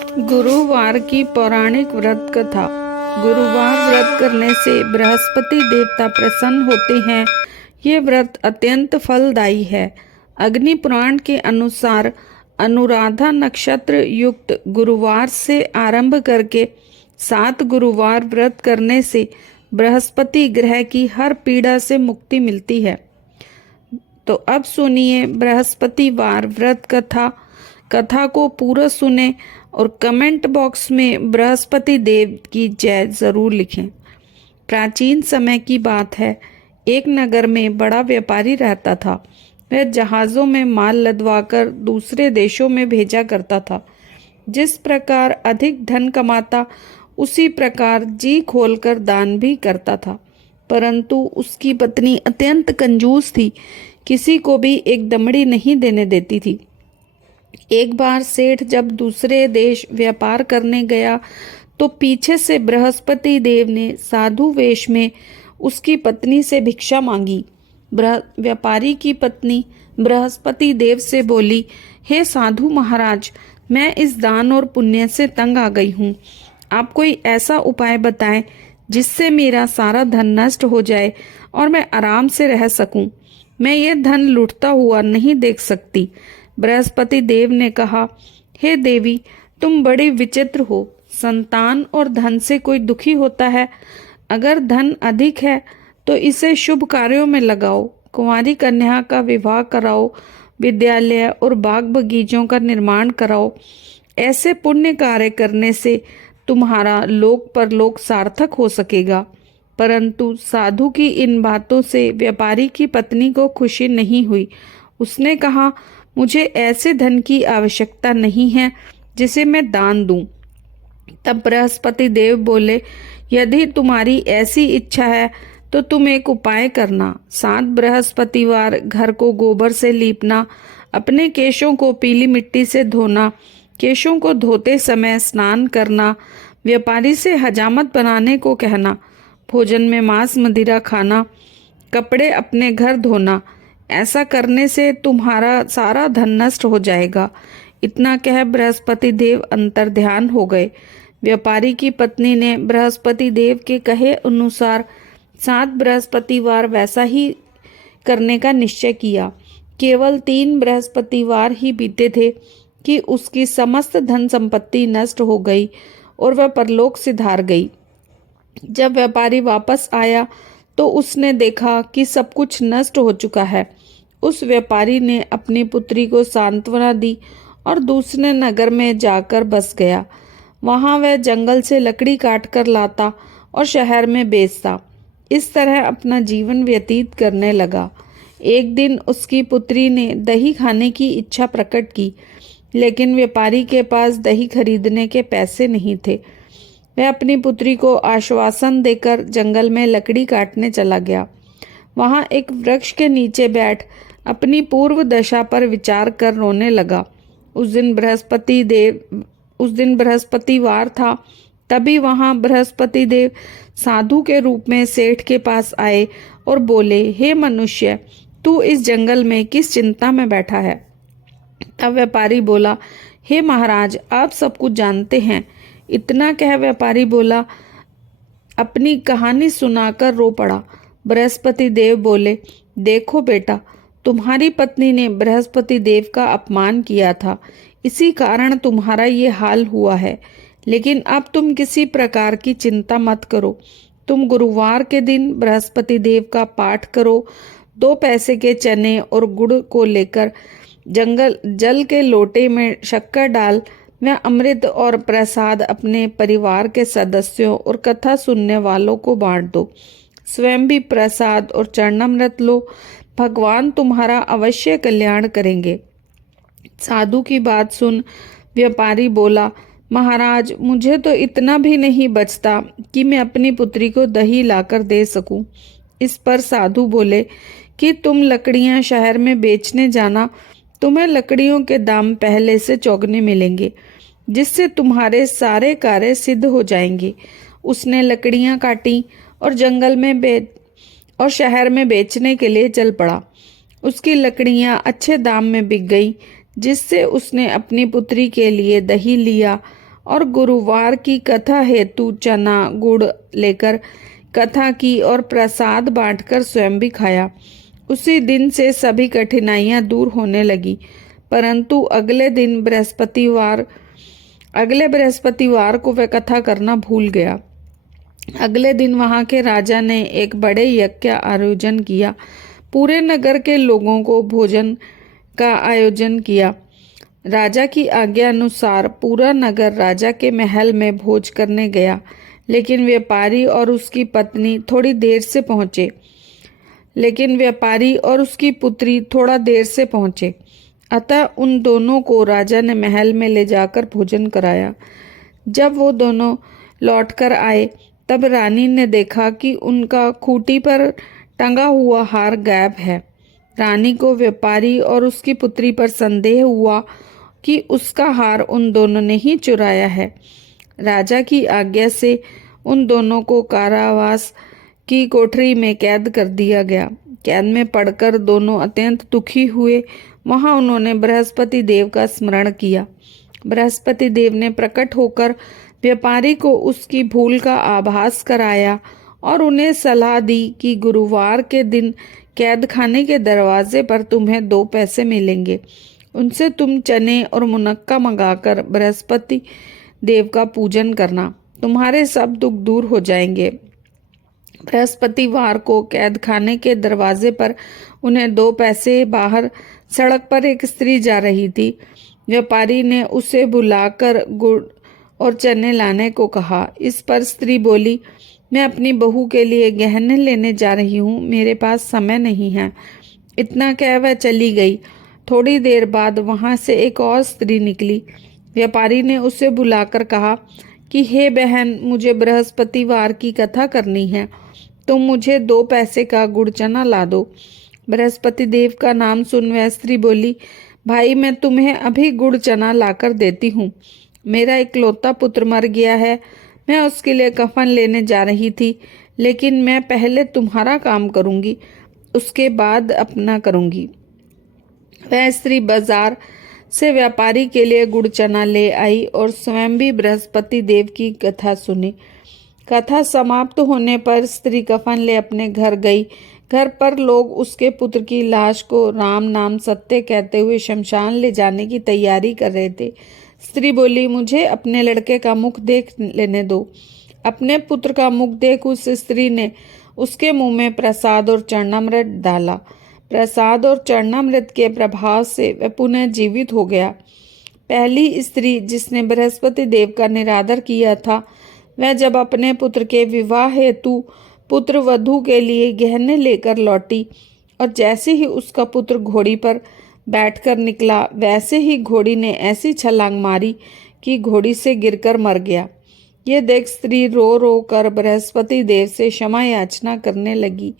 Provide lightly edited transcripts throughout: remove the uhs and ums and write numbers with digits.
गुरुवार की पौराणिक व्रत कथा। गुरुवार व्रत करने से बृहस्पति देवता प्रसन्न होते हैं। ये व्रत अत्यंत फलदायी है। अग्नि पुराण के अनुसार अनुराधा नक्षत्र युक्त गुरुवार से आरंभ करके 7 गुरुवार व्रत करने से बृहस्पति ग्रह की हर पीड़ा से मुक्ति मिलती है। तो अब सुनिए बृहस्पतिवार व्रत कथा को पूरा सुने और कमेंट बॉक्स में बृहस्पति देव की जय जरूर लिखें। प्राचीन समय की बात है। एक नगर में बड़ा व्यापारी रहता था। वह जहाज़ों में माल लदवाकर दूसरे देशों में भेजा करता था। जिस प्रकार अधिक धन कमाता उसी प्रकार जी खोलकर दान भी करता था। परंतु उसकी पत्नी अत्यंत कंजूस थी। किसी को भी एक दमड़ी नहीं देने देती थी। एक बार सेठ जब दूसरे देश व्यापार करने गया तो पीछे से बृहस्पति देव ने साधु वेश में उसकी पत्नी से भिक्षा मांगी। व्यापारी की पत्नी बृहस्पति देव से बोली, हे साधु महाराज, मैं इस दान और पुण्य से तंग आ गई हूँ। आप कोई ऐसा उपाय बताएं जिससे मेरा सारा धन नष्ट हो जाए और मैं आराम से रह सकूं। मैं ये धन लूटता हुआ नहीं देख सकती। बृहस्पति देव ने कहा, हे देवी, तुम बड़ी विचित्र हो। संतान और धन से कोई दुखी होता है? अगर धन अधिक है तो इसे शुभ कार्यों में लगाओ। कुंवारी कन्या का विवाह कराओ, विद्यालय और बाग बगीचों का निर्माण कराओ। ऐसे पुण्य कार्य करने से तुम्हारा लोक परलोक सार्थक हो सकेगा। परंतु साधु की इन बातों से व्यापारी की पत्नी को खुशी नहीं हुई। उसने कहा, मुझे ऐसे धन की आवश्यकता नहीं है जिसे मैं दान दूं। तब बृहस्पति देव बोले, यदि तुम्हारी ऐसी इच्छा है तो तुम एक उपाय करना। 7 बृहस्पतिवार घर को गोबर से लीपना, अपने केशों को पीली मिट्टी से धोना, केशों को धोते समय स्नान करना, व्यापारी से हजामत बनाने को कहना, भोजन में मांस मदिरा खाना, कपड़े अपने घर धोना। ऐसा करने से तुम्हारा सारा धन नष्ट हो जाएगा। इतना कह बृहस्पति देव अंतर्ध्यान हो गए। व्यापारी की पत्नी ने बृहस्पति देव के कहे अनुसार 7 बृहस्पतिवार वैसा ही करने का निश्चय किया। केवल 3 बृहस्पतिवार ही बीते थे कि उसकी समस्त धन संपत्ति नष्ट हो गई और वह परलोक से धार गई। जब व्यापारी वापस आया तो उसने देखा कि सब कुछ नष्ट हो चुका है। उस व्यापारी ने अपनी पुत्री को सांत्वना दी और दूसरे नगर में जाकर बस गया। वहां वह जंगल से लकड़ी काट कर लाता और शहर में बेचता। इस तरह अपना जीवन व्यतीत करने लगा। एक दिन उसकी पुत्री ने दही खाने की इच्छा प्रकट की, लेकिन व्यापारी के पास दही खरीदने के पैसे नहीं थे। वह अपनी पुत्री को आश्वासन देकर जंगल में लकड़ी काटने चला गया। वहां एक वृक्ष के नीचे बैठ अपनी पूर्व दशा पर विचार कर रोने लगा। उस दिन बृहस्पतिवार था। तभी वहां बृहस्पति देव साधु के रूप में सेठ के पास आए और बोले, हे मनुष्य, तू इस जंगल में किस चिंता में बैठा है? तब व्यापारी बोला, हे महाराज, आप सब कुछ जानते हैं। इतना कह व्यापारी बोला, अपनी कहानी सुनाकर रो पड़ा। बृहस्पति देव बोले, देखो बेटा, तुम्हारी पत्नी ने बृहस्पति देव का अपमान किया था, इसी कारण तुम्हारा ये हाल हुआ है। लेकिन अब तुम किसी प्रकार की चिंता मत करो। तुम गुरुवार के दिन बृहस्पति देव का पाठ करो। 2 पैसे के चने और गुड़ को लेकर जल के लोटे में शक्कर डाल वह अमृत और प्रसाद अपने परिवार के सदस्यों और कथा सुनने वालों को बांट दो। स्वयं भी प्रसाद और चरणामृत लो। भगवान तुम्हारा अवश्य कल्याण करेंगे। साधु की बात सुन व्यापारी बोला, महाराज, मुझे तो इतना भी नहीं बचता कि मैं अपनी पुत्री को दही लाकर दे सकूं। इस पर साधु बोले कि तुम लकड़ियां शहर में बेचने जाना। तुम्हें लकड़ियों के दाम पहले से चौगने मिलेंगे, जिससे तुम्हारे सारे कार्य सिद्ध हो जाएंगे। उसने लकड़ियां काटी और जंगल में और शहर में बेचने के लिए चल पड़ा। उसकी लकड़ियां अच्छे दाम में बिक गईं, जिससे उसने अपनी पुत्री के लिए दही लिया और गुरुवार की कथा हेतु चना गुड़ लेकर कथा की और प्रसाद बांटकर स्वयं भी खाया। उसी दिन से सभी कठिनाइयां दूर होने लगी। परंतु अगले बृहस्पतिवार को वह कथा करना भूल गया। अगले दिन वहां के राजा ने एक बड़े यज्ञ का आयोजन किया। पूरे नगर के लोगों को भोजन का आयोजन किया। राजा की आज्ञा अनुसार पूरा नगर राजा के महल में भोज करने गया, लेकिन व्यापारी और उसकी पुत्री थोड़ा देर से पहुंचे। अतः उन दोनों को राजा ने महल में ले जाकर भोजन कराया। जब वो दोनों लौटकर आए तब रानी ने देखा कि उनका खूंटी पर टंगा हुआ हार गायब है। रानी को व्यापारी और उसकी पुत्री पर संदेह हुआ कि उसका हार उन दोनों ने ही चुराया है। राजा की आज्ञा से उन दोनों को कारावास की कोठरी में कैद कर दिया गया। कैद में पड़कर दोनों अत्यंत दुखी हुए। वहां उन्होंने बृहस्पति देव का स्मरण किया। बृहस्पति देव ने प्रकट होकर व्यापारी को उसकी भूल का आभास कराया और उन्हें सलाह दी कि गुरुवार के दिन कैद खाने के दरवाजे पर तुम्हें 2 पैसे मिलेंगे। उनसे तुम चने और मुनक्का मंगाकर बृहस्पति देव का पूजन करना, तुम्हारे सब दुख दूर हो जाएंगे। बृहस्पतिवार को कैद खाने के दरवाजे पर उन्हें 2 पैसे बाहर सड़क पर एक स्त्री जा रही थी। व्यापारी ने उसे बुलाकर गुड़ और चने लाने को कहा। इस पर स्त्री बोली, मैं अपनी बहू के लिए गहने लेने जा रही हूँ, मेरे पास समय नहीं है। इतना कह वह चली गई। थोड़ी देर बाद वहां से एक और स्त्री निकली। व्यापारी ने उसे बुलाकर कहा कि हे बहन, मुझे बृहस्पतिवार की कथा करनी है, तुम मुझे 2 पैसे का गुड़ चना ला दो। बृहस्पति देव का नाम सुन वह स्त्री बोली, भाई मैं तुम्हें अभी गुड़ चना लाकर देती हूँ। मेरा इकलौता पुत्र मर गया है, मैं उसके लिए कफन लेने जा रही थी, लेकिन मैं पहले तुम्हारा काम करूँगी, उसके बाद अपना करूँगी। वह स्त्री बाजार से व्यापारी के लिए गुड़ चना ले आई और स्वयं भी बृहस्पति देव की कथा सुनी। कथा समाप्त होने पर स्त्री कफन ले अपने घर गई। घर पर लोग उसके पुत्र की लाश को राम नाम सत्य कहते हुए शमशान ले जाने की तैयारी कर रहे थे। स्त्री बोली, मुझे अपने लड़के का मुख देख लेने दो। अपने पुत्र का मुख देख उस स्त्री ने उसके मुंह में प्रसाद और चरणामृत डाला। प्रसाद और चरणामृत के प्रभाव से वह पुनः जीवित हो गया। पहली स्त्री जिसने बृहस्पति देव का निरादर किया था, वह जब अपने पुत्र के विवाह हेतु पुत्र वधू के लिए गहने लेकर लौटी और जैसे ही उसका पुत्र घोड़ी पर बैठकर निकला, वैसे ही घोड़ी ने ऐसी छलांग मारी कि घोड़ी से गिरकर मर गया। ये देख स्त्री रो रो कर बृहस्पति देव से क्षमा याचना करने लगी।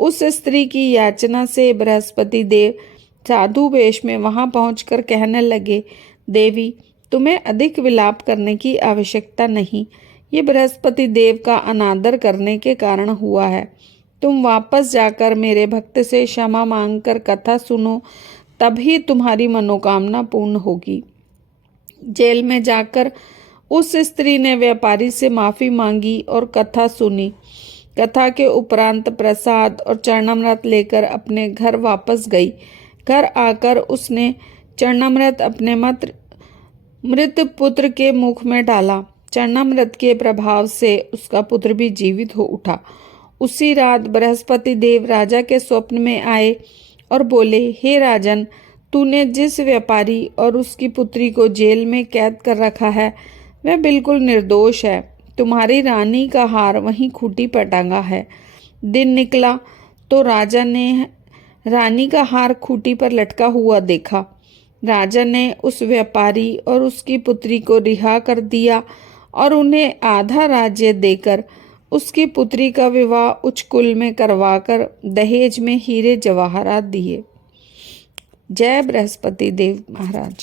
उस स्त्री की याचना से बृहस्पति देव साधु वेश में वहां पहुंचकर कहने लगे, देवी, तुम्हें अधिक विलाप करने की आवश्यकता नहीं। ये बृहस्पति देव का अनादर करने के कारण हुआ है। तुम वापस जाकर मेरे भक्त से क्षमा मांगकर कथा सुनो, तभी तुम्हारी मनोकामना पूर्ण होगी। जेल में जाकर उस स्त्री ने व्यापारी से माफी मांगी और कथा सुनी। कथा के उपरांत प्रसाद और चरणामृत लेकर अपने घर वापस गई। घर आकर उसने चरणामृत अपने मृत पुत्र के मुख में डाला। चरणामृत के प्रभाव से उसका पुत्र भी जीवित हो उठा। उसी रात बृहस्पति देव राजा के स्वप्न में आए और बोले, हे राजन, तूने जिस व्यापारी और उसकी पुत्री को जेल में कैद कर रखा है, वह बिल्कुल निर्दोष है। तुम्हारी रानी का हार वहीं खूंटी पर टांगा है। दिन निकला तो राजा ने रानी का हार खूंटी पर लटका हुआ देखा। राजा ने उस व्यापारी और उसकी पुत्री को रिहा कर दिया और उन्हें आधा राज्य देकर उसकी पुत्री का विवाह उच्च कुल में करवाकर दहेज में हीरे जवाहरात दिए। जय बृहस्पति देव महाराज।